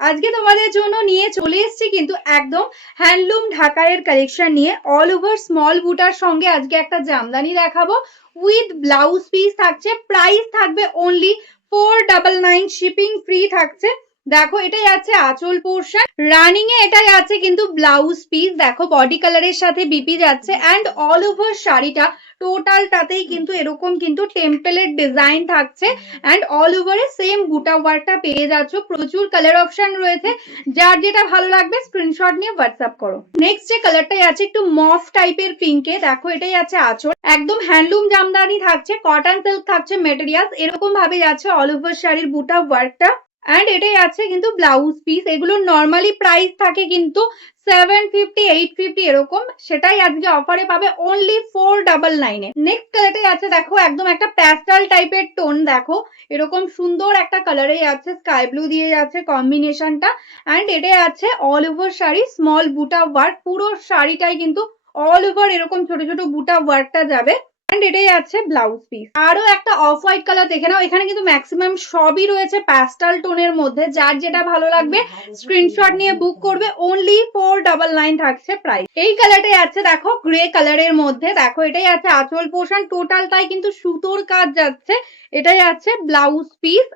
আজকে তোমাদের জন্য নিয়ে চলে এসেছি কিন্তু একদম হ্যান্ডলুম ঢাকাইয়ের কালেকশন নিয়ে। অল ওভার স্মল বুটার সঙ্গে আজকে একটা জামদানি দেখাবো উইথ ব্লাউজ পিস থাকছে। প্রাইস থাকবে অনলি 499, শিপিং ফ্রি থাকছে। দেখো এটাই আছে আঁচল পোর্শন, রানিং এ এটাই আছে কিন্তু ব্লাউজ পিস। দেখো বডি কালারের সাথে বিপি যাচ্ছে অ্যান্ড অল ওভার শাড়িটা টোটালটাতেই কিন্তু এরকম কিন্তু টেম্পলের ডিজাইন থাকছে অ্যান্ড অল ওভারে সেম বুটা ওয়ার্কটা পেয়ে যাচ্ছ। প্রচুর কালার অপশন রয়েছে, যার যেটা ভালো লাগবে স্ক্রিনশট নিয়ে হোয়াটসঅ্যাপ করো। নেক্সট যে কালারটাই আছে একটু মফ টাইপের পিঙ্কে, দেখো এটাই আছে আঁচল, একদম হ্যান্ডলুম জামদানি থাকছে, কটন সিল্ক থাকছে মেটেরিয়ালস, এরকম ভাবে যাচ্ছে অল ওভার শাড়ির বুটা ওয়ার্কটা অ্যান্ড এটাই আছে কিন্তু ব্লাউজ পিস। এগুলো নর্মালি প্রাইস থাকে কিন্তু 750, 850 এরকম, সেটাই আজকে অফারে পাবে অনলি 499 এ। নেক্সট কালারটাই আছে দেখো একদম একটা প্যাস্টেল টাইপের টোন, দেখো এরকম সুন্দর একটা কালারেই আছে, স্কাই ব্লু দিয়ে যাচ্ছে কম্বিনেশনটা অ্যান্ড এটাই আছে অল ওভার শাড়ি স্মল বুটা ওয়ার্ক। পুরো শাড়িটাই কিন্তু অল ওভার এরকম ছোট ছোট বুটা ওয়ার্কটা যাবে এন্ড এটাই আছে ব্লাউজ পিস। আরো একটা অফ হোয়াইট কালার দেখে নাও, এখানে কিন্তু ম্যাক্সিমাম সবই রয়েছে প্যাস্টেল টোনের মধ্যে, যার যেটা ভালো লাগবে স্ক্রিনশট নিয়ে বুক করবে। অনলি 499 থাকছে প্রাইস। এই কালারটাই আছে দেখো গ্রে কালারের মধ্যে, দেখো এটাই আছে আঁচল পোর্শন, টোটালটাই কিন্তু সুতোর কাজ যাচ্ছে। এটাই আছে ব্লাউজ পিস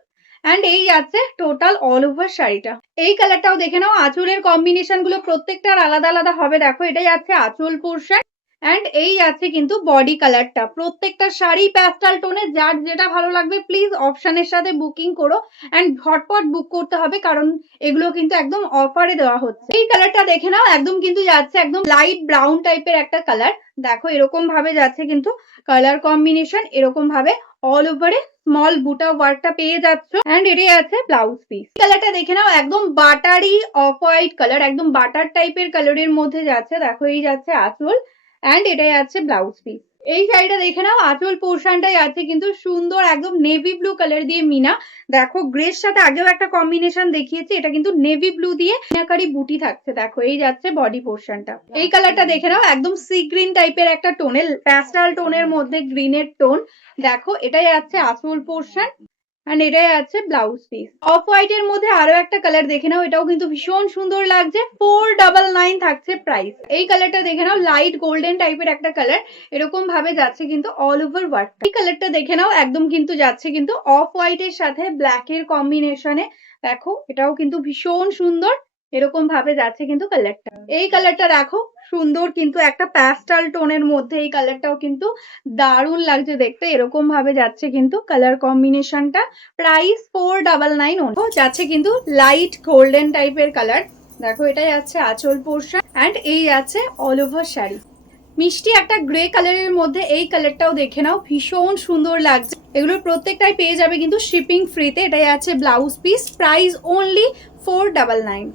অ্যান্ড এই আছে টোটাল অল ওভার শাড়িটা। এই কালারটাও দেখে নাও, আঁচলের কম্বিনেশন গুলো প্রত্যেকটার আলাদা আলাদা হবে। দেখো এটাই আছে আঁচল পোর্শন অ্যান্ড এই আছে কিন্তু বডি কালারটা। প্রত্যেকটা শাড়ি প্যাস্টেল টোনে, যার যেটা ভালো লাগবে প্লিজ অপশনের সাথে বুকিং করো অ্যান্ড ঝটপট বুক করতে হবে, কারণ এগুলো কিন্তু একদম অফারে দেওয়া হচ্ছে। এই কালারটা দেখে নাও, একদম কিন্তু যাচ্ছে একদম লাইট ব্রাউন টাইপের একটা কালার। দেখো এরকম ভাবে যাচ্ছে কিন্তু কালার কম্বিনেশন, এরকম ভাবে অল ওভারে স্মল বুটা ওয়ার্কটা পেয়ে যাচ্ছ এন্ড এটাই আছে ব্লাউজ পিস। কালারটা দেখে নাও, একদম বাটারি অফ হোয়াইট কালার, একদম বাটার টাইপের কালারের মধ্যে যাচ্ছে। দেখো এই যাচ্ছে আঁচল অ্যান্ড এটাই আছে ব্লাউজ পিস। এই শাড়িটা দেখে নাও, আঁচল পোর্শনটাই আছে কিন্তু সুন্দর একদম নেভি ব্লু কালার দিয়ে মিনা। দেখো গ্রের সাথে আগেও একটা কম্বিনেশন দেখিয়েছি, এটা কিন্তু নেভি ব্লু দিয়ে মিনাকারি বুটি থাকছে। দেখো এই যাচ্ছে বডি পোর্শনটা। এই কালারটা দেখে নাও, একদম সি গ্রিন টাইপের একটা টোনের, প্যাস্টেল টোনের মধ্যে গ্রিনের টোন। দেখো এটাই আছে আঁচল পোর্শন এন্ড এটাই আছে ব্লাউজ পিস। অফ হোয়াইট এর মধ্যে আরো একটা কালার দেখে নাও, এটাও কিন্তু ভীষণ সুন্দর লাগছে। 499 থাকছে প্রাইস। এই কালারটা দেখে নাও, লাইট গোল্ডেন টাইপের একটা কালার, এরকম ভাবে যাচ্ছে কিন্তু অল ওভার ওয়ার্ক। এই কালারটা দেখে নাও, একদম কিন্তু যাচ্ছে কিন্তু অফ হোয়াইট এর সাথে ব্ল্যাক এর কম্বিনেশনে। দেখো এটাও কিন্তু ভীষণ সুন্দর, এরকম ভাবে যাচ্ছে কিন্তু কালারটা। এই কালারটা দেখো সুন্দর কিন্তু একটা প্যাস্টেল টোনের মধ্যে, এই কালারটাও কিন্তু দারুণ লাগছে দেখতে, এরকম ভাবে যাচ্ছে কিন্তু কালার কম্বিনেশনটা। প্রাইস 499 যাচ্ছে কিন্তু লাইট গোল্ডেন টাইপের কালার। দেখো এটাই আছে আঁচল পোর্শন অ্যান্ড এই আছে অল ওভার শাড়ি মিষ্টি একটা গ্রে কালারের মধ্যে। এই কালারটাও দেখে নাও, ভীষণ সুন্দর লাগছে। এগুলোর প্রত্যেকটাই পেয়ে যাবে কিন্তু শিপিং ফ্রিতে। এটাই আছে ব্লাউজ পিস, প্রাইস অনলি 499।